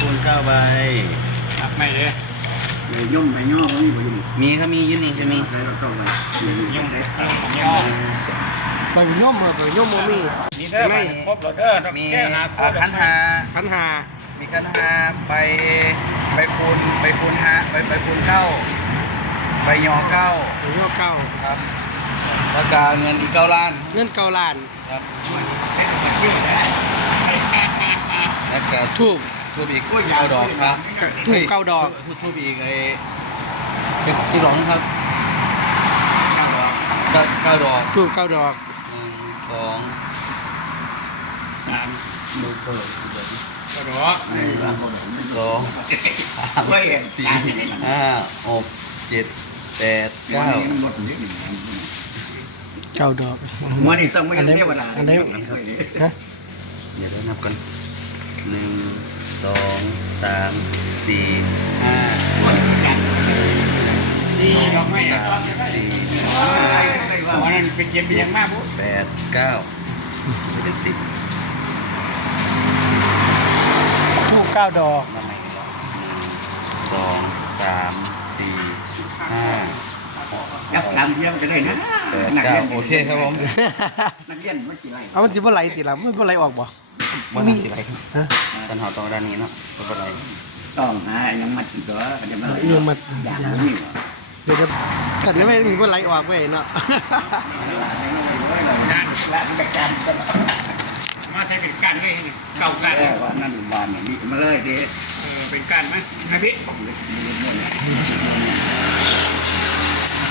คูณเก้าใบครับไม่เลยไปย่อมไปย่อเขาอยู่อยู่มีครับมีอยืนนี่จะมีใช้เราต้องไปอยู่อยู่ยุ่งใช้เออผมย่อไปย่อมไปย่อมบ่มีนี่เด้อไม่ครบหรอกเด้อต้องมีแก้หาอ่าคันหาขันหามีคันหาใบใบคูณใบคูณฮะใบใบคูณเก้าใบยอเก้าถึงย่อเก้าครับแล้วก็เงินอีกเก้าล้านเงินเก้าล้านครับแล้วก็ทูบ ทูบอีกเก้าดอกครับทูบเก้าดอกทูบทูบอีกไอ้เป็นที่หลงครับเก้าเก้าดอกทูบเก้าดอกหนึ่งสองสามดูเปิดกระดอกในร้านเขาหนสองสามไม่เห็นสี่ห้าหกเจ็ดแปดเก้าเก้ามันลดนิดหนึ่งเก้าดอกหัวนี่ต้องไม่ยังเทวดาอันไหนฮะเดี๋ยวเรานับกันหนึ่ง สองสามสี่ห้านี่ดอกไม้สาอะมสี่วันนั้นเป็นเจ็บเบียงมากปุ๊บแปดเก้าเป็นสิบทูบเก้าดอกมาใหม่กันแล้วหนึ่งสองสามสี่ห้านับสามเที่ยวจะได้นะแปดเก้าโอเคครับผมนักเรียนไม่กี่ไรเอามันสิบ่ไหลติล่ะมันบ่ไหลออกบ่ ว่าน่าสิไรฮะสันหาตรงด้านนี้เนาะไม่เป็นไรต้องหายังมัดอีกตัวจะมาอยู่มาอย่างนี้เดี๋ยวจะตัดได้ไหมสิบ่ไหลออกเว้ยเนาะงานและประกันก็มาใช้เป็นการด้วยเก่าการแต่ว่านั่นบานนี่มาเลยดิเออเป็นการไหมไอ้พี่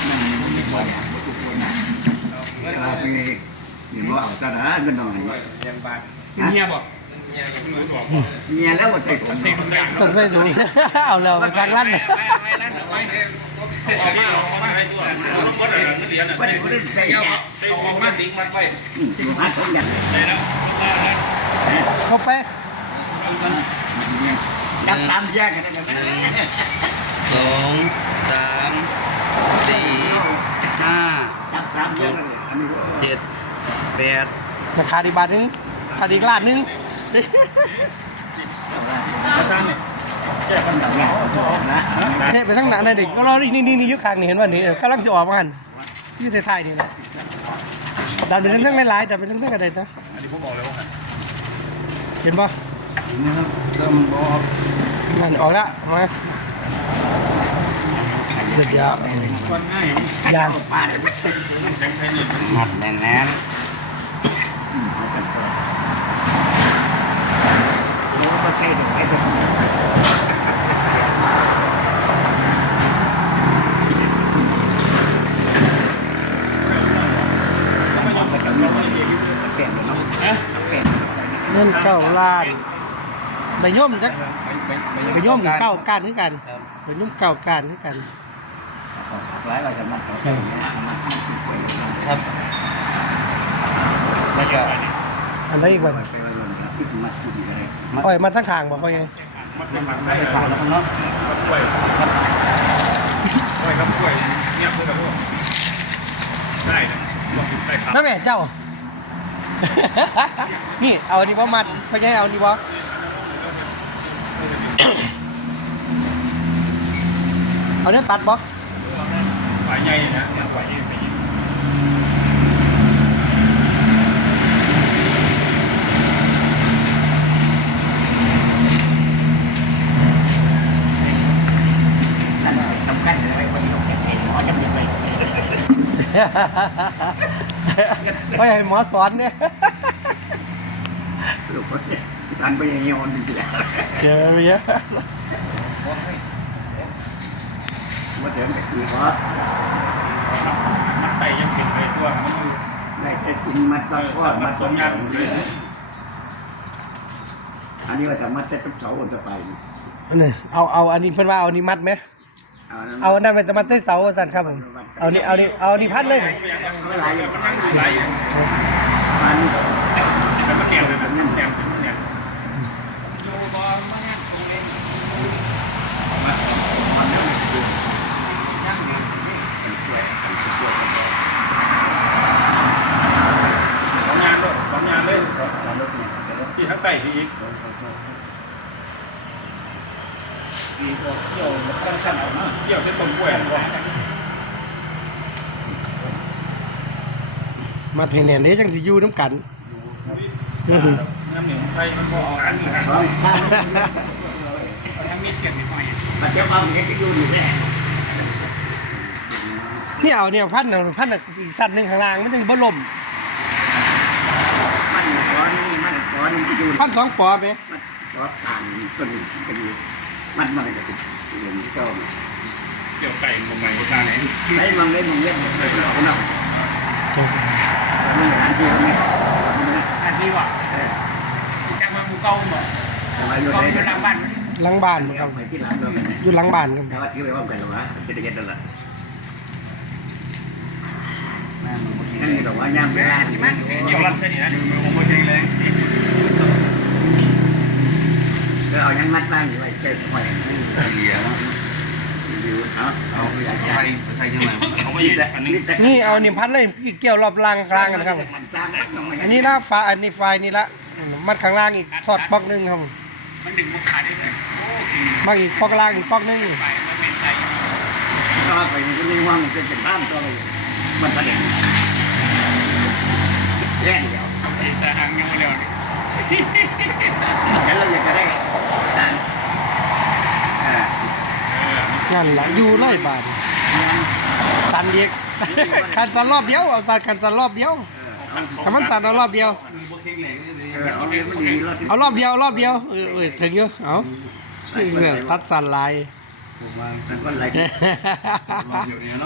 นั่นไม่พอทุกคนนะเวลาไปเห็นว่าเอาตาหนาเงินหน่อย เมียบอกเมียแล้วว่าใช่ผมเซ็งคนดังต้องใส่ถุงเอาแล้วมันทางลั่นไม่ไม่ลั่นไม่ออกมาออกมาให้ตัวว่าเด็กคนนั้นใส่แก่ออกมาติ๊กมันไปมาผมอยากได้แล้วเข้าไปนับสามแยกกันได้ไหมสองสามสี่ห้านับสามแยกเลยอันนี้เจ็ดแปดราคาดีบาทหนึง ขาดอีกล้านหนึงสร้างเนี่ยแก้ปัญหานะเทไปทั้งหนังเลยเด็กก็รอนี่นี่นี่อยู่ข้างนี่เห็นว่านี่เออกำลังจะออกมาหันอยู่ท้ายๆนี่นะดันไปทั้งทั้งหลายๆแต่เป็นทั้งทั้งกระไดนะอันนี้ผมบอกเลยว่าเห็นปะเริ่มบอกนั่นออกแล้วมาสุดยอดคนง่ายยางป้าได้ไม่ใช่แข็งแข็งนี่หัดแน่นแน่นรู้ว่าใช่หรือไม่เป็นมันก็จะมีเส้นเนาะฮะเส้นเงินเก้าล้านใบย่อมจักใบย่อมเก้าการคือกันครับใบย่อมเก้าการคือกันหลายเราจะมาครับแล้วก็อันไหนอีกบ้างไปวัน ลงครับที่มาที่อะไรปล่อยมาทั้งทางบ่พ่อไงมันมันมันไม่ได้ผ่านแล้วครับเนาะกล้วยกล้วยครับกล้วยเงียบเลยครับพวกได้ได้ครับนั่นแม่เจ้า นี่เอาอันนี้ว่ามัดพ่อไงเอาอันนี้วะเอาเนี้ยตัดบ่ฝ่ายใหญ่นะฝ่ายใหญ่ไปยิง นั่น สำคัญเลยวันนี้เราแค่หมอจะมีไปพ่อใหญ่หมอสอนเนี่ยลูกคนนี้ทันไปยังเงี้ยมันดีแล้วเจอเยอะมาเดินไปคือว่ามันไตยังเป็นไปตัวมันอยู่ได้ใช้กินมัดต้นก้อนมัดต้นยางอันนี้ว่าจะมัดเซ็ตกับเสาจะไปอันนี้เอาเอาอันนี้เพิ่นว่าเอาอันนี้มัดไหม เอาอันนั้นไปจะมัดใส่เสาสั่นครับผมเอานี่เอานี่เอานี่พัดเลยหลายหลายอย่างมันแต่มันแหนมเลยนะแหนมแหนมอยู่บ่มาเนี่ยตรงนี้ มันเรื่องคือนั่งนี่เป็นกล้วยอันเป็นกล้วยกันเลย สองงานด้วยสองงานเลย สอนสอนรถเนี่ยเดี๋ยวรถ ที่ทั้งไต่ที่อีก ร กี่ตัวเกี่ยวตั้งสั้นเอาเนาะ เกี่ยวเส้นต้นกล้วยนะพ่อ มาเพนแนนนี้จังสิอยู่น้ำกันอื้อหือน้ำเหนียวไทยมันพออันนี้นะสองข้างทั้งมีเสียงนิดหน่อยมันจะความเห็นที่อยู่อยู่แน่นี่เอาเนี่ยพันน่ะพันน่ะอีกสั้นหนึ่งข้างล่างมันจะบ่ล่มมันก้อนมันก้อนที่อยู่พันสองปอไหมมันก้อนผ่านต้นไปอยู่มันมันก็ติดอยู่ในเจ้าเกี่ยวไก่ลงไปบนทางไหนไอ้มังเล่นมังเล่นไปนอกนอ กมันหาที่ทำไมอันนี้ว่ะจากมาหมู่เก่าหมดทำไมอยู่เก่าในอยู่หลังบ้านหลังบ้านครับที่ร้านเรากันอยู่หลังบ้านครับแต่ว่าที่ไปว่ากันหรอวะเป็นเด็กนั่นแหละนั่นนี่บอกว่าย่างไม่ได้สิมันเกี่ยวรัดเส้นนี้นะผมไม่เก่งเลยก็เอายังมัดบ้านอยู่ไว้เจ็บหอยเอเอาอยากไทยไทยยังไงเขาไม่นี่ยิงแต่อันนี้นี่เอานี่พันเลยเกี่ยวรอบล่างกลางกันครับอันนี้ละฟ้าอันนี้ไฟนี่ละมัดข้างล่างอีกทอดปอกหนึ่งครับมันดึงบุกขาดได้เลยมาอีกปอกล่างอีกปอกหนึ่งไปมันเป็นใส่ก็ไปก็ไม่ว่างมันเป็นข้ามตัวไปมันประเด็นแย่เดียวไอ้สาหังยังไม่เร็วเลยงั้นเราอยากจะได้ตานอ่า นั่นล่ะอยู่ร้อยบาทสันเดียกคันสันรอบเดียวเอาสันคันสันรอบเดียวแต่มันสันเอารอบเดียวเออเอาเรื่องมันดีรถเอารอบเดียวรอบเดียวเออเออถึงเยอะเอาเนี่ยตัดสันลายมันก็ไหล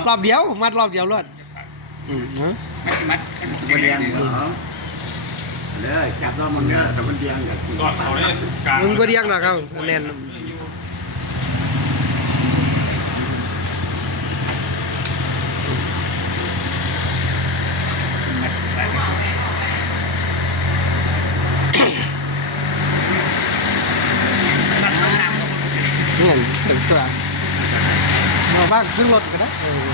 รอบเดียวมัดรอบเดียวรวดอืมฮะมันสิมัดมันเดียงเหรอเลยจับรอบมันเนื้อแต่มันเดียงกับก่อนเขาเนี่ยกลางมึงก็เดียงหรอกครับแน่น ตัดน้ำน้ำ เงี้ยถึงตัวมา บ้างขึ้นรถกันนะเออ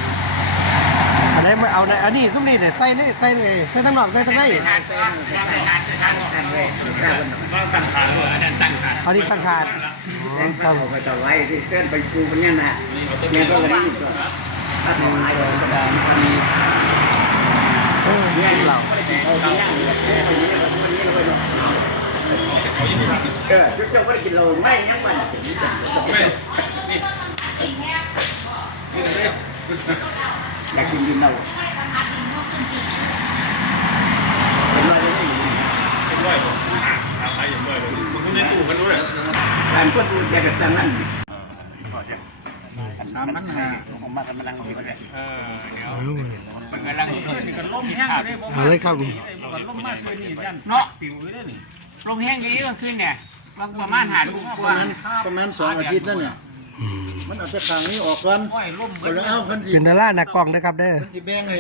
อันไหนมาเอาในอันนี้ซุ้มนี่เนี่ยใส่นี่ใส่นี่ใส่ทั้งนอกใส่ทั้งในใส่ทานก็ใส่ทานใส่ทานก็ตั้งเลยตั้งมันก็ตั้งขาเลยอันนั้นตั้งขาดอันนี้ตั้งขาดแรงเข้าไปต่อไว้ที่เส้นไปกูมันเนี่ยนะเนี่ยก็เลยนี่ก็ถ้าทำลายเราก็จะมีเออเนี่ยเราเราเอาที่ย่างเนี่ยเนี่ยมันเนี่ยมันเนี่ยเลยเออชุดเจ้าไม่กินเราไม่ยังมันถึงจะไม่ อยากกินดินเราเป็นไรไม่เป็นร้อยผมอะไรอย่างร้อยผมคุณในตู้กันรู้เลยการพูดดูจะแบบนั้นสามพันห้าผมมากันมานั่งอยู่กันเลยเออเดี๋ยวมันกำลังกันล้มแห้งเลยเอาเลยครับเนาะปิวเลยนี่ลมแห้งยี่ก็ขึ้นเนี่ยบางประมาณหาลูกประว่ามาณประมาณสองอาทิตย์แล้วเนี่ย มันเอาแต่ขังนี้ออกก่อนโอ้ยล่มก็เลยเอาเพิ่นสิเป็นดาราหนักกล้องนะครับเด้อ เพิ่นสิแบ่งให้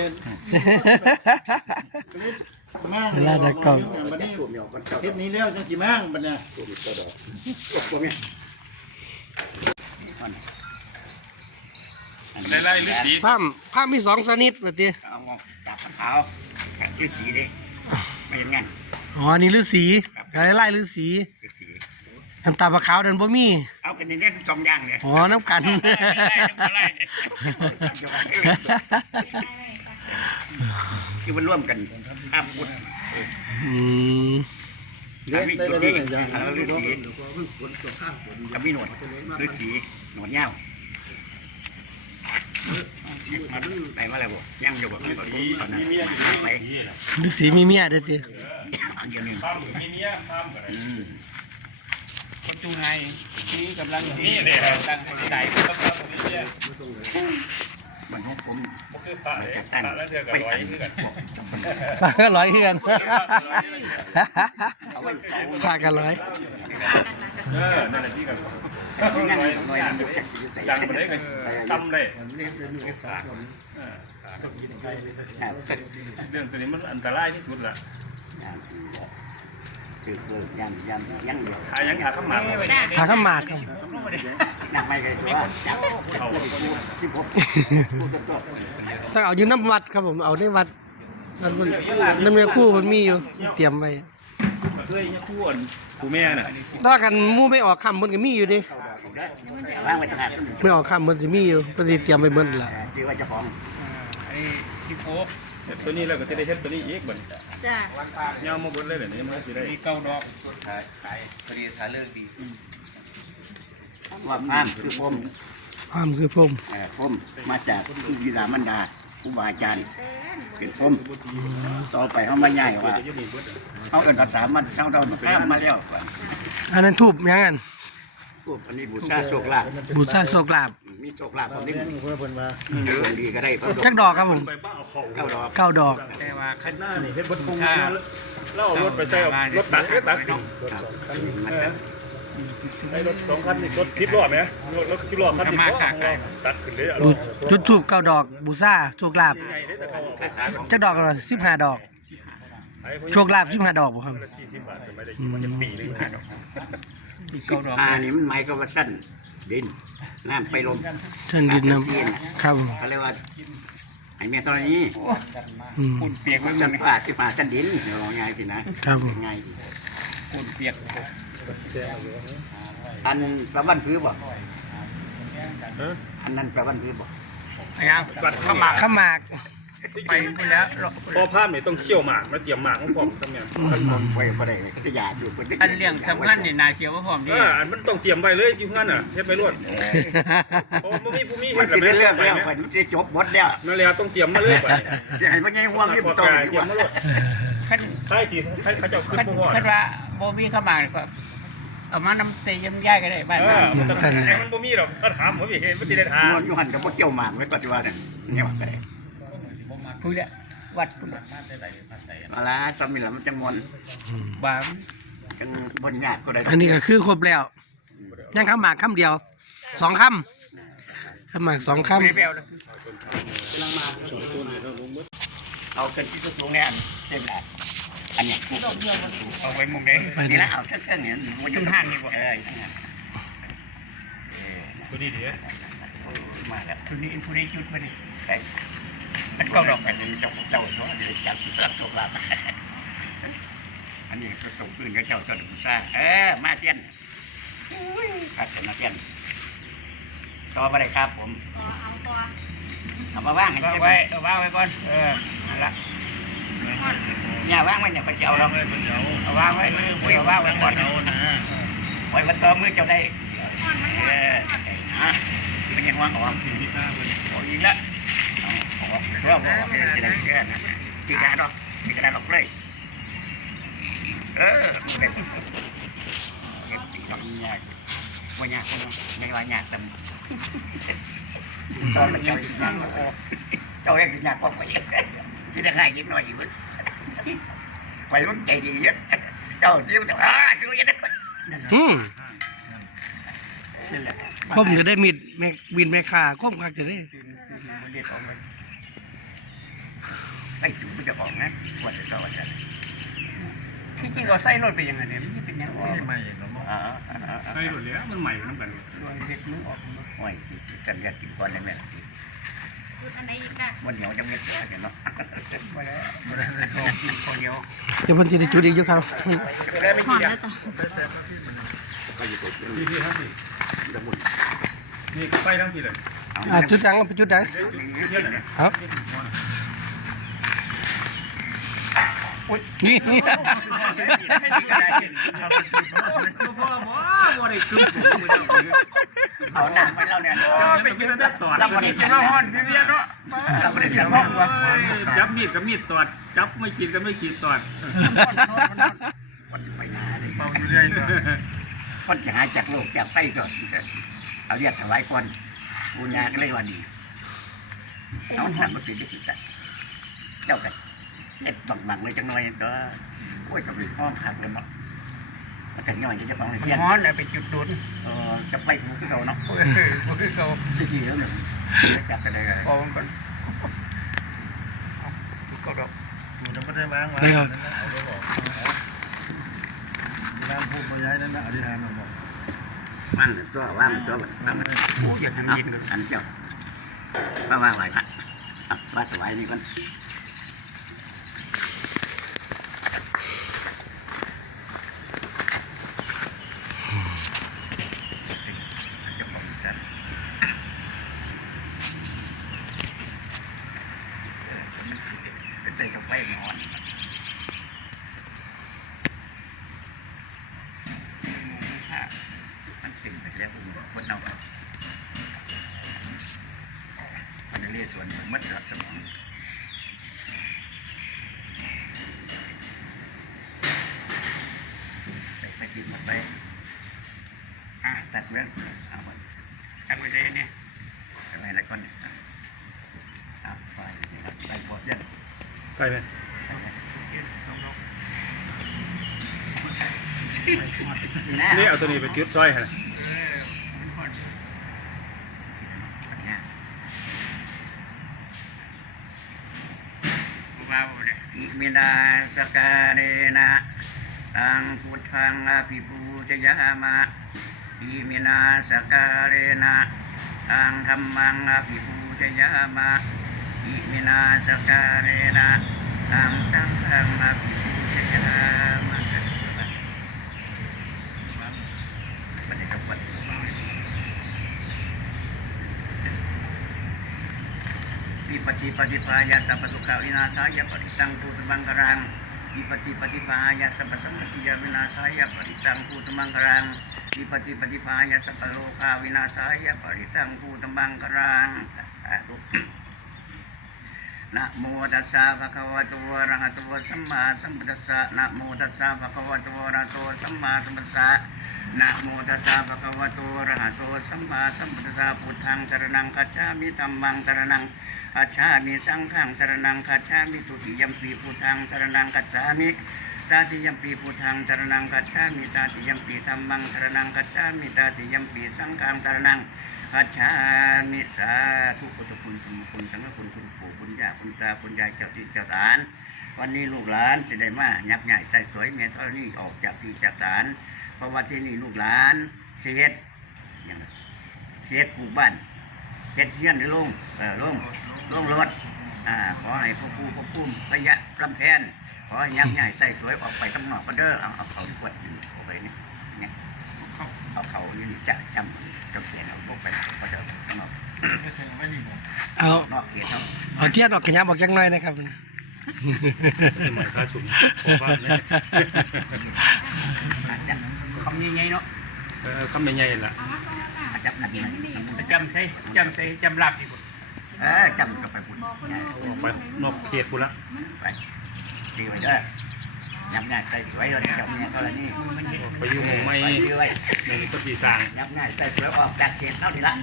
มั่งเวลาได้กล้อง บัดนี้อาทิตย์นี้แล้วจังสิมั่งบัดเนี่ยไล่ไล่ฤาษีผ้ามผ้ามมีสองชนิดแบบนี้เอาจับขาวกับยืดสีดิไม่เห็นงั้นอ๋ออันนี้ฤาษีไล่ไล่ฤาษียืดสีน้ำตาปลาขาวเดินบ่มี เอาเป็นอย่างนี้สองอย่างเนี่ยอ๋อน้ำกันคือมันร่วมกันอาบุญอืมเลี้ยงได้ได้หลายอย่างเอาฤาษีกับมีหนวดฤาษีหนวดเงาไหนมาแล้วบ่ยังอยู่บ่ตอนนั้นไปฤาษีมีเมียเด้อติเดี๋ยวนี้ข้ามมีเมียข้ามกัน คนจูไงนี่กำลังนี่เนี่ยกำลังใส่มันห้ผมก็คือพระเลยพระแล้วเธอกับร้อยคือกันปลาก็ร้อยคือกันปลาก็ร้อยเออนั่นแหละที่กันยังร้อยหน่วยมันจะสีใส่ดังมาได้กันทำได้เรื่องตัวนี้มันอันตรายที่สุดละ คือคือยังยังยังเดียวหายังหาข้ามหมากถ้าข้ามหมากครับนักไม่เคยว่าจับเขาที่ผมพูดต้นต้องเอาอยู่น้ำวัดครับผมเอาในวัดนั่นมันน้ำเนื้อคู่มันมีอยู่เตรียมไว้เคยคู่อันกูแม่น่ะถ้ากันหมู่ไม่ออกคำมันก็มีอยู่ดิเด้อว่างไว้ต่างหากเมื่อออกค่ำมันสิมีอยู่เพิ่นสิเตรียมไว้เบิ่นล่ะที่ว่าเจะของไอ้ที่โค เฮ็ดตัวนี้แล้วก็จะได้เฮ็ดตัวนี้อีกบัดจ้ะยาวมาเบิดเลยเดี๋ยวนี้มันสิได้มีเก้าดอกขายขายพอดีขายเลิกดีว่าห้ามคือผมความคือผมเอ่อผมมาจากวิสามันดาครูบาอาจารย์เป็นผมต่อไปเขามาใหญ่ว่าเขาเอินภาษามันเท่าเราข้ามมาแล้วก่อนอันนั้นทูบยังงั้นพวกอันนี้บูชาโชคลาภบูชาโชคลาภ มีโชคลาภผมนี่เพื่อเพิ่นว่าเดินดีก็ได้เพราะจักดอกครับผมไปบ้าเอาเข้าเก้าดอกเก้าดอกแต่ว่าคันหน้านี่เฮ็ดเบิดคงแล้วเอารถไปใส่เอารถตักรถตักนี่ครับไอ้รถสองคันนี่รถทิพย์รอบไหมรถรถทิพย์รอบคันนี้ตัดขึ้นเลยเอาบูจุดทูบเก้าดอกบูชาโชคลาภใหญ่เลยแต่เขาเอาขาขาของจักดอกละ15ดอกโชคลาภ15ดอกบ่ครับสี่สิบบาทไม่ได้มันจะปีนึงที่เก้าดอกอานี่มันหมายก็ว่าสั้นดิน น้ำไปลมเชิญดินนำครับผมเขาเรียกว่าไอ้แม่ตอนนี้อืมฝุ่นเปียกมันจัมันนป่าที่ป่าชั้นดินเดี๋ยวลองง่ายสินะครับผมง่ายดีฝุ่นเปียกอันประวันพื้นบ่อันนั้นประวันพื้นบ่ไอ้ยังบัดเข้ามาข้าวหมาก ไปไปแล้วพอภาพนี่ต้องเคี่ยวหมากมาเตรียมหมากของผมทำเนี่ยท่านมองไปบ่ได้จะยาอยู่พิ่นอันเรื่องสำคัญนี่นาเสียวว่าผมเอนี่ออันมันต้องเตรียมไว้เลยอยู่งั้นน่ะเฮ็ดไปรวดโอ้บ่มีผู้มีมัเฮ็นดแล้วสิได้เรื่องแล้วไปมันจะจบหมดแล้วนั่นแหละต้องเตรียมมาเลยไปจะให้มันยังห่วงที่พอต่อแก่ดีเตรีกยมว่ามาเลยคันใช่จีใช่เขาจะขึ้นคันบ่ฮอดคันว่าโบมีเข้ามาก็เอามาน้ำเตยำย่ายก็ได้บ้านเอเราอมันต้องให้มันบ่มีหรอกก็ถามผมอีกเห็นมันสิได้ถามนอนอยู่หันกับพวกเกี่ยวหมากไว้ปัจจุบันเนี่ยเนี่ยว่าก็ได้ พูดแล้ววัดพูดเอาละตอนนี้ละมันจังมวนบ้าจังบนยากก็ได้อันนี้ก็คือครบแล้วยังข้าวหมากคำเดียวสองคำข้าวหมากสองคำไม่แววแล้วเอาขึ้นที่สูงๆเนี่ยอันเต็มแล้วอันเนี้ยเอาไว้มุมไหนไปนี่นี่ละเอาเครื่องๆเนี่ยมันอยู่จุดห้านนี่บ่เออทั้งนั้นตัวนี้ดิมาแล้วทุนี้ทุนี้จุดมาดิไอ้ มันก็ดอกอันนี้เจ้าเจ้าเนาะเดี๋ยวจับกับโชคลาภอันนี้ก็ตกปืนกับเจ้าเจ้าดุซ่าเออมาเตียนขัดกันมาเตียนต่อมาเลยครับผมต่อเอาต่อเอามาว่างให้ก็เจ้าไว้เอาวางไว้ก่อนเออนั่นละอย่าว่างไว้เนี่ยไปเจ้าเราเอาว่างไว้มือคุยเอาวางไว้ก่อนไว้มันต่อมือเจ้าได้เออฮะเป็นยังว่างออกโอ้ยละออก เรื่องออกเป็นจะได้แค่นะตีกระดอกตีกระดอกเลยเออเก็บเก็บตีดอกยากว่ายากไม่ว่ายากแต่ตอนมันเจ้าอีกยากเจ้าเองยากกว่าไปที่ได้ง่ายนิดหน่อยอยู่ไปรุ่นใจดีเยอะเจ้าที่มันอ่าช่วยยัดอืมเสร็จแล้วคมจะได้มิดแม่วินแม่ขาคมคักจะได้ มันเด็ดออกมา ไอ้ จุ๊บจะบอกนะว่าจะต่อจะที่จริงก็ใส่รถไปยังไงเนี่ยมันจะเป็นยังไงอ่าใช่หมดแล้วมันใหม่น้ำกันดวงเด็ดมือออกมาโอ้ยกันอยากกินก่อนได้ไหมจุดอันไหนอีกอะมันเหนียวจะเม็ดเลยเนาะไปแล้วไปแล้วคนเดียวเดี๋ยวเพิ่นสิได้จุดอีกอยู่ครับได้ไม่หอกี่มเดียวแล้วจ้ะก็อยู่ตรงที่ที่ทั้งสี่ตะมุนนี่ไปทั้งสี่เลยอ่าจุดจังเอาไปจุดไหนเชื่อเลยครับ นี่ไม่ดีก็ได้พ่อหมอว่าได้คึ้มเอาหนังไปแล้วเนี่ยไปกินได้ตอดเราไม่ได้จะจะมามาห่ห้อนพี่เบี้ยเนาะเราไม่ได้จะจะมามาห้อนจับมีดกับมีดตอดจับไม่กินก็ไม่ขีดตอดคนไปหาเลยเป่าอยู่เรื่อยตัวคนจะหายจากโลกจากไต้ก่อนเอาเรียกถวายคนปูญาก็เลยว่าดีเอาหนังมาติดที่ตัดเจ้ากัน เน็ดบังๆเลยจังหน่อยตัวโอ้ยจะไปห้องขังเลยมั้งมันถึงย่อยจะฟังให้เพี้ยนฮ้อนเลยไปจุดโดนเออจะไปหูที่เราเนาะโอ้ยโอ้ยเขาที่ดีแล้วหนึ่งจับไปเลยเอามันก่อนก็ดอกกูจะไม่ได้มามาน้ำพุ่งมาย้ายนั่นนะอธิษฐานบอกว่างตัวว่างตัวว่างโอ้ยอย่าทำยินอันเจ้ามาว่างไหวพัดว่าสวายนี่กัน เพื่อนเอาหมด จังไปเลยเนี่ย ทำไมหลายคนเนี่ยเอาไปนะครับไปหมดเนี่ย ไปไหม นะ นี่เอา ตัวนี้ไปจุดซอยฮะมินาสการเรนะตังพุทธังอภิปูชยามะอิมินาสการเรนะตังธรรมังอภิปูชยามะอิมินาสการเรนะตังสังฆังอภิปูชยามะมันจะกบฏ วิ ปฏิปฏิภาญาสัพพุขาวินาศายาปริตังภูตมังครังวิปฏิปฏิภาญาสัพพสัมปติยาวินาศายาปริตังภูตมังครังวิปฏิปฏิภาญาสัพพโลกาวินาศายาปริตังภูตมังครังสาธุนะโมตัสสะภะคะวะโตอะระหะโตสัมมาสัมพุทธัสสะนะโมตัสสะภะคะวะโตอะระหะโตสัมมาสัมพุทธัสสะนะโมตัสสะภะคะวะโตอะระหะโตสัมมาสัมพุทธัสสะพุทธังสรณังคัจฉามิธัมมังสรณัง คัจฉามิสังฆังสรนังคัจฉามิทุติยัมปีพุทธังสรนังคัจฉามิตาติยัมปีพุทธังสรนังคัจฉามิตาติยัมปีธรรมังสรนังคัจฉามิตาติยัมปีสังฆังสรนังคัจฉามิสาธุพุทธคุณธรรมคุณสังฆคุณคุณปู่คุณย่าคุณตาคุณยายเจ้าที่เจ้าฐาน วันนี้ลูกหลานจะได้มายักใหญ่ใส่สวยเมียเท่านี้ออกจากที่จากศาลเพราะว่าที่นี่ลูกหลานเสียดเสียดปลูกบ้านเฮ็ดเฮียนหรือลงเออลง ลงรถอ่าขอให้พ่อครูพ่อพุ่มระยะลำแพนขอให้ยักษ์ใหญ่ใส่สวยออกไปข้างนอกก็เด้อเอาเอาเขาขวดอยู่เอาไปนี่เนี่ยเอาเอาเขานี่จะจำจำเสียนเอาพวกไปก็จะข้างนอกไม่ใช่ไม่นี่หมดเอานอกเขตเนาะเอาเทียนออกขยับออกจังหน่อยนะครับเป็นหมายค่าสุ่มว่าเนี่ยอาจจะคำนี้ไงเนาะเออคำใหญ่ๆล่ะเอามาส่งอากาศอาจจะขัดเย็ไหนนนี่จำใส่จำใส่จำหลับดีกว่า เออจำก็ไปพูดบอกคนเนี่ยรู้ออกไปนอกเขตพูนละไปดีไปเด้อยักษ์ใหญ่ใส่สวยเลยเจ้าเมียเท่านี้มันเห็นไปอยู่หมู่ไม่ไปเรื่อยในก็ที่สร้างยักษ์ใหญ่ใส่สวยออกจากเขตเท่านี้ละ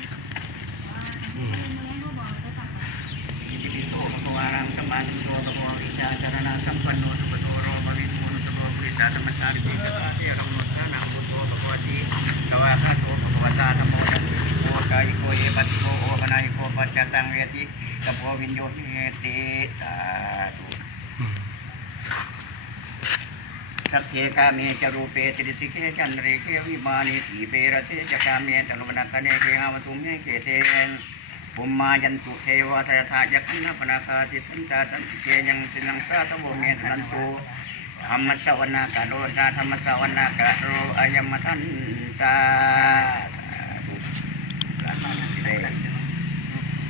อิติปิโสภะคะวารังสัมมาสัมพุทโธภะคะวะวิชาจารณะสัมปันโนสุปโตโรบวิมุตโตปริตาธรรมชาติปิสตาเทระมุตตานังพุทโธ ภะคะวะติสวากาโตภควตาธัมโมจัมปิโกกายโกเอปัติโกโอปนายโกปัจจตังเวติกัปโพวินโยหิเฮติสาธุสัพเพกาเมจรูเปติริสิเกจันเรเกวิมานิสีเปรเทจกาเมตนุวนักเนเกหาวตุมเมเกเตนปุมมายันตุเทวะทยทายักขินปนาคาติสันตาตันติเกยังสินังสาตโวเมทันตุ ธรรมสวนาคาโรตาธรรมสวนาคาโรอายมทันตาลามาเต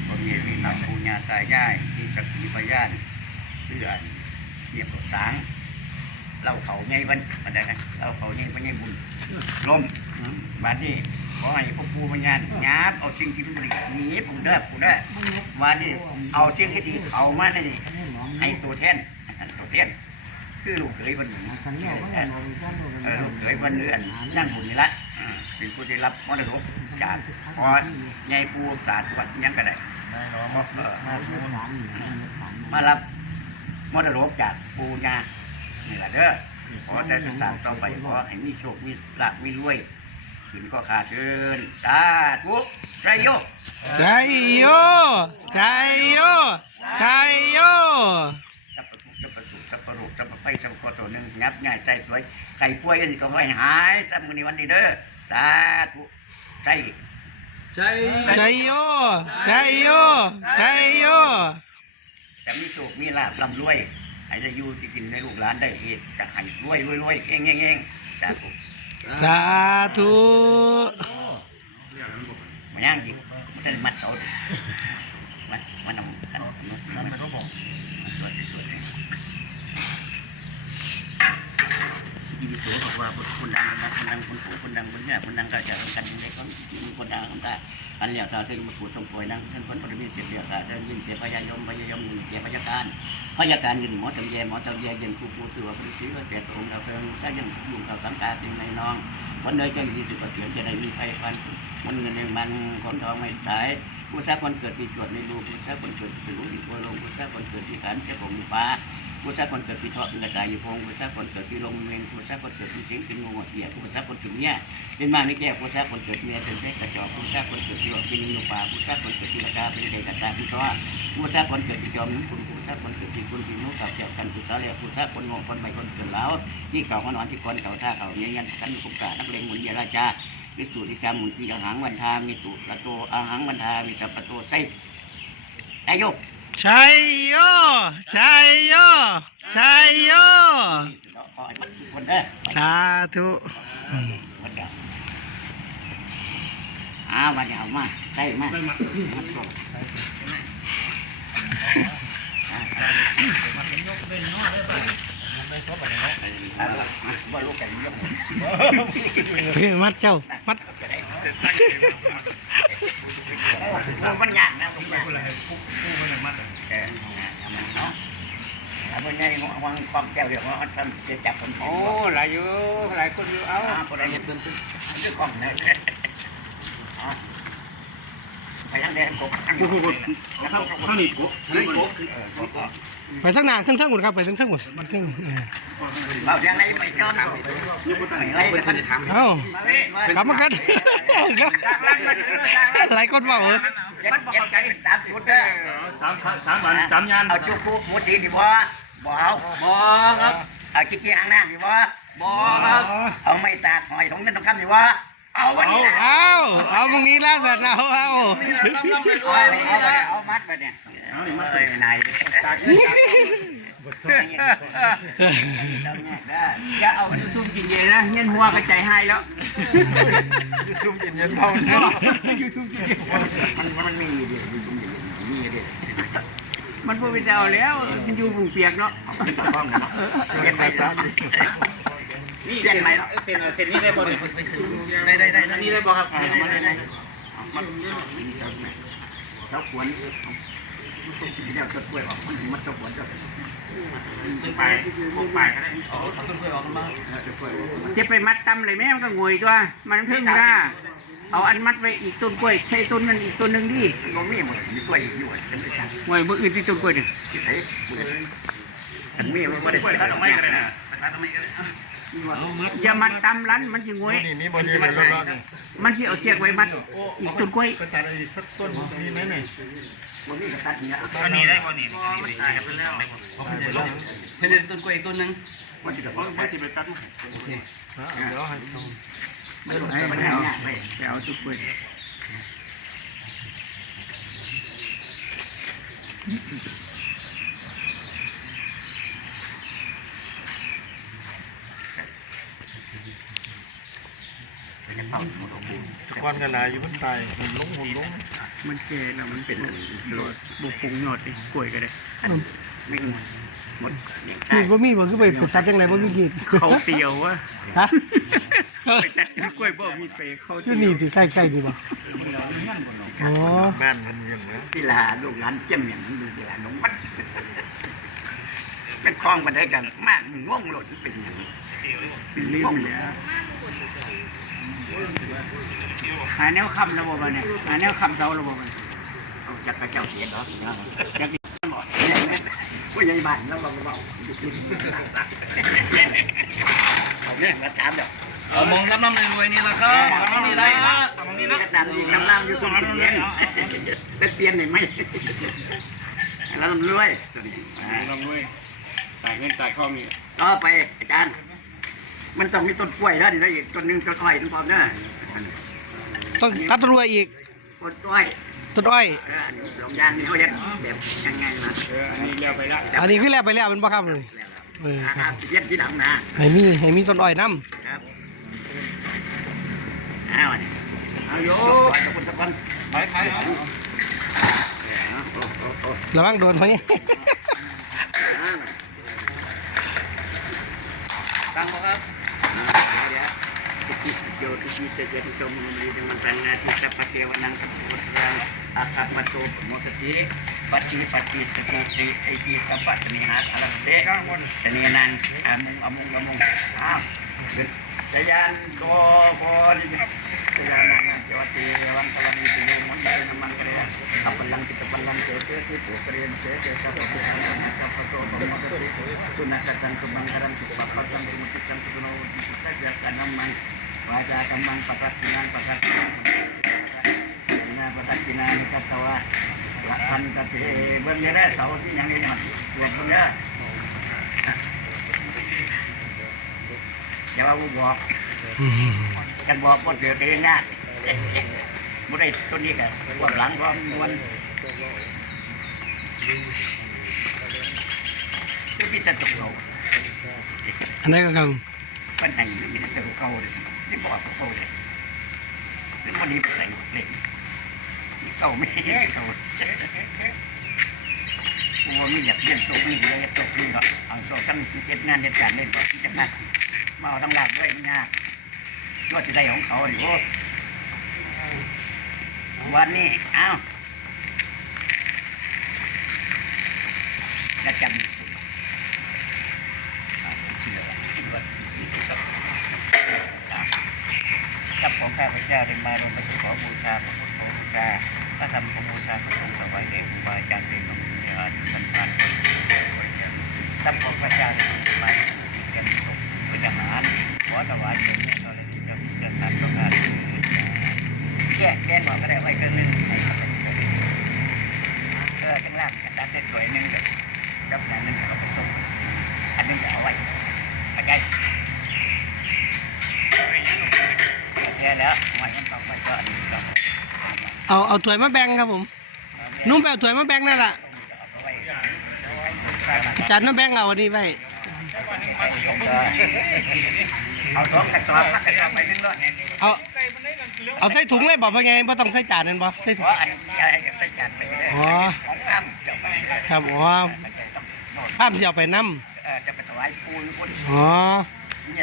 ผมมีวิมาปุญญาตายายที่สกีพยานเพื่อนเรียบสางเล่าเขาไงวันอะไรกันเล่าเขาไงวันไงบุญล้มมาที่ขอให้พวกปูปัญาหยาบเอาสิ่งที่มันดีหนีปูเด้อปูเด้อมานี่เอาสิ่งที่ดีเอามาในให้ตัวแทนตัวแทน คือลูกเขยวันเนี้เออลูกเขยวันนี้อันนั่งบุญนี่ละอืมเป็นผู้ที่รับมรดกจากพอใหญ่ปูสาธุวัดอิหยังก็ได้นายน้องเออมารับมรดกจากปูญานี่แหละเด้อขอแต่สางต่อไปขอให้มีโชคมีลาภมีรวยขึ้นก็ขาดเชิญสาธุใจโยชัยโยชัยโยชัยโย ยับง่ายใจสวยไข่ป่วยอันนี้ก็ให้หายสักมื้อนี้วันนี้เด้อสาธุใจชัยโยชัยโยชัยโยจะมีโชคมีลาภร่ำรวยให้ได้อยู่ที่กินในลูกหลานได้เองจะให้รวยรวยรวยเองเองเองสาธุสาธุมาย่างดิมันได้มัดเสาดิมันมันนำกันมันก็บอกสวยสวย ยินดีตัวบอกว่าคุณดังคุณดังคุณปู่คุณดังคุณเนี่ยคุณดังก็จะกันยังไงก็คนดังคำตาอันเหลียวตาถึงมาปูดตรงป่วยนั่งท่านคนพลมีเสียเดียวค่ะท่านยินเสียพยายมพยายมเสียพยาการพยาการยินหมอจำแยหมอจำแยยินครูปูตัวพระศรีว่าเสียตรงเราเพิ่งก็ยังอยู่กับสังกาสิ่งในน้องวันใดจะมีสุขเสียงจะได้มีไฟฟันมันเงินมันของทองไม่สายผู้ทราบคนเกิดที่จวดในรูผู้ทราบคนเกิดที่รู้ดีกว่าลงผู้ทราบคนเกิดที่ขันเจ้าของฟ้า ผู้ทราบคนเกิดที่ทอดกระจายอยู่พงผู้ทราบคนเกิดที่ลงเมงผู้ทราบคนเกิดที่เสียงเป็นงูเหี้ยผู้ทราบคนเกิดเนี่ยเป็นมาไม่แก่ผู้ทราบคนเกิดเมียเป็นเพชรกระจอกผู้ทราบคนเกิดที่หลอกกินงูป่าผู้ทราบคนเกิดที่ราคาเป็นเด็กกระตาผู้ท้อผู้ทราบคนเกิดที่จอมนุคุณผู้ทราบคนเกิดที่คุณที่นุกับเจ้ากันผู้ทราบเรียผู้ทราบคนงงคนใหม่คนเกิดแล้วที่เก่าขนอนที่คนเก่าท่าเก่าเนี้ยยันกันกุกกานักเลงมุนเยราชาวิสุทธิกรรมมุนทีอาหังวันทามีตุระโตอาหังวันทามีสัพพะโตไสได้ยก ชัยโยชัยโยชัยโยขอให้มันทุกคนเด้อสาธุวันเดียวอ่าวันเดียวมาได้มาได้มามันตรงบ่รู้กันยกเฮ้ยมัดเจ้า มัด มันยากนะมันยากคนละผู้ผู้เป็นมัดเออเนาะถ้าเมื่อไงวางความแก้วเดี๋ยวว่าท่านจะจับผมโอ้หลายอยู่หลายคนอยู่เอาอ่าคนใดจะตื่นตื่นซื้อกล่องเนี่ยไปทางแดนกบทางผู้ผู้ผู้ข้าวหนีบกุ๊เฮ้ยกบ ไปทั้งหน้าทั้งทั้งหมดครับไปทั้งทั้งหมดทั้งหมดเออเราอย่างไรไปก้าวหน้าอะไรกันจะทำเอ้ากลับมากันหลายคนเปล่าเหรอมันบอกใจสามชุดเด้อสามสามวันสามยานเอาจุกคุกมุดดีดีบ่บ่เอาบ่ครับเอาจิ๊กจี้หางหน้าดีบ่บ่ครับเอาไม่ตากหอยถุงเงินทองคำดีบ่ เอาวันนี้เอาเอาตรงนี้แล้วสัตว์เอาเอาเอาเอามัดไปเนี่ยเอานี่มัดไปไหนตากเงินตากจะเอาไปซุ่มกินเย็นนะเงี้ยหัวกระจายให้แล้วซุ่มเย็นๆเมาอยู่ซุ่มกินเย็นมันมันมีดิมีดิมันพูดไปเจ้าแล้วมันอยู่ vùng เปียกเนาะป้องกันเนาะเปลี่ยนไปซะ นี่เปลี่ยนใหม่เนาะเส้นเส้นนี้ได้บ่ได้ได้ได้อันนี้ได้บ่ครับมันเราควรเดี๋ยวจะกล้วยออกมันมันจะควรจะไปพวกไปก็ได้เอาเอาต้นกล้วยออกมาจะกล้วยจะไปมัดตำเลยแม่มันก็งวยตัวมันเพิ่งว่าเอาอันมัดไว้อีกต้นกล้วยใช้ต้นนั้นอีกต้นหนึ่งดิมันมีหมดมีกล้วยอยู่เป็นไปตามงวยมืออื่นที่ต้นกล้วยหนึ่งที่ไหนอันมีมันไม่ได้กล้วยตัดดอกไม้ก็ได้นะไปตัดทำไมกันเลย อะอย่ามัดตำรันมันจะงวยนี่มีบอดี้แล้วรอดนี่มันสิเอาเสียกไว้มัดอีกต้นกล้วยก็ตัดไอ้สักต้นนี่ไหมนี่มันมีกระตัดเนี่ยอันนี้ได้บ่นี่นี่ตายไปแล้วเอาไปเดี๋ยวลงให้ได้ต้นกล้วยอีกต้นหนึงมันจะกระเพราะตัดว่าที่ไปตัดเดี๋ยวให้ไม่รู้ไม่ได้เนี่ยไม่ไปเอาต้นกล้วย จะเผาหมดออกควันกันหลายอยู่บนตายหุ่นลงหุ่นลงมันแก่แล้วมันเป็นบุกปุงยอดเลยกล้วยก็ได้วิ่งหมดมีบ่มีบ่คือไปตัดจังไรบ่มีกีดเขาเตียววะฮะไปตัดต้นกล้วยบ่มีเปเขาอเตียู่ยวนี่สิใกล้ๆดีบ่อ๋อบ้านมันยังไงที่ลาลูกหลานเจ้มอย่างนั้นดูเวลาน้องวัดเป็นคลองกันได้กันมากง่วงหล่นเป็นอย่างนี้เป็นเรื่องเลย หาแนวคำระบบมันเนี่ยหาแนวคำเสาระบบมันเอาจักรเจ้าเสียดอกจากผู้ใหญ่บ้านแล้วเราเบาเนี่ยมาถามเดี๋ยวเอามองน้ำน้ำรวยนี่ละครับน้ำนี่ได้นะนี่นะน้ำดีน้ำน้ำอยู่ส่วนเตียนเป็นเตียนไหนไหมแล้วรวยลองด้วยตายเงินตายข้อมีต่อไปอาจารย์ มันต้องมีต้นกล้วยแล้วนี่นะอีกต้นหนึ่งต้นอ้อยต้นพร้อมนะต้องตัดต้นรวยอีกต้นอ้อยต้นอ้อย เออสองอย่างนี้เขาเห็นแบบง่ายๆนะเอออันนี้เลี้ยวไปละอันนี้คือแล้วไปแล้วมันบ่ครับเลยเอออาคหารัรบเย็นที่หลังนะให้มีให้มีต้นอ้อยนํครับอ้าวนี่เอาโยขอบคุณทุกคนไปไปเอาโอ้โอ้โอ้ระวังโดนเขานี่ตั้งบ่ครับเดี๋ยว โยตุกิเตเจตุจมมุนีมันเป็นนาทีสัพพะเทวนังสัพพุทธังอาคัตมัตโตโมทติปัจจิปัจจิสติติไอจีสัพพะนิหารอรัตเตะสเนนังอามุงอามุงอามุงอ้าวจยานโกโกดิจยานนันจวัตติวันพลังติโยมันเตนมันกระเรียนขับพลังกิตพลังเจเจที่ปุกเรียนเจเจสัพเพสังสัพพะโตปะมะติสุนัขกันสุบังการันสุปัปปังสุมุติกันสุโนสุขะยะกันนัมมัน วาจากัมมันปัตตินันปัตตินันนาปัตตินันกัตตวะละอันตะเทเบิ่งเนี่ยเสาที่ยังนี่มันรวมเบิ่งเด้ออย่าว่ากูบอกอืมกันบอกว่าเดือดเองนะไม่ได้ตัวนี้กันปวดหลังก็มวนก็มีแต่ตกเราอันนี้ก็ครับเป็นไหนมีแต่ตกเขาเลย นี่บอกเขาเลยนี่วันนี้ใส่เล็กนี่เขาไม่เห้เขาว่ามีอยากเรียนตกนี่เลยตกนี่ก็เอาตกทั้งเจ็ดงานเด็ดการเด็ดบอกที่จะมามาเอาทำงานด้วยไม่ยากว่าจะได้ของเขาดิโอ้วันนี้เอ้าวะจำ กับของข้าพเจ้าได้มาลงไปขอบูชาพระพุทธบูชาพระธรรมบูชาพระสงฆ์ถวายแด่ครูบาอาจารย์เป็นของเจ้าสันพันกับของพระเจ้าได้มาเรียนสุขเป็นอาหารขอถวายเป็นเจ้าเลยที่จะมีเกิดการประกาศแยกแยกบอกก็ได้ไว้ครึ่งหนึงให้เขาเป็นเพื่อข้างล่างกันตัดเส้นสวยหนึงกับนั้นนึงเอาไปส่งอันนึงจะเอาไว้เข้าใจ เนี่ยแล้ววันนี้ต้องไปเจอดีครับเอาเอาถ้วยมาแบ่งครับผม นุ่มไปเอาถ้วยมาแบ่งนั่นล่ะอาจารย์มาแบ่งเอาอันนี้ไว้เอาสองกระสอบพักกระสอบไปนึงรถเนี่ยเอาเอาใส่ถุงเลยบอกว่าไงบ่ต้องใส่จานนั่นบ่ใส่เพถุงราะอันใหญ่ใส่จานไปเลยอ๋อของข้ามจะไปเลยครับอ๋อมันจะต้องโน่นภาพสิเอาไปนํเออจะไปถวายปูนคนอ๋อ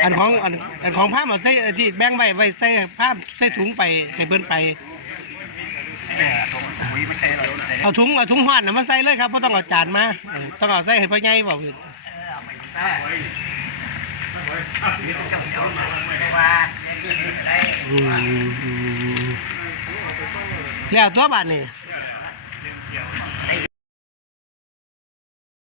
อันของอันอันของภาพเอาใส่ที่แบ่งไว้ไว้ใส่ภาใส่ถุงไปให้เพิ่นไปเออตรงปุ๋ยไม่ใช่เราเลยเอาถุงเอาถุงห่อนน่ะมาใส่เลยครับบ่ต้องเอาจานมาเออต้องเอาใส่ให้พ่อใหญ่บอกว่าแล้วตัวบาดนี่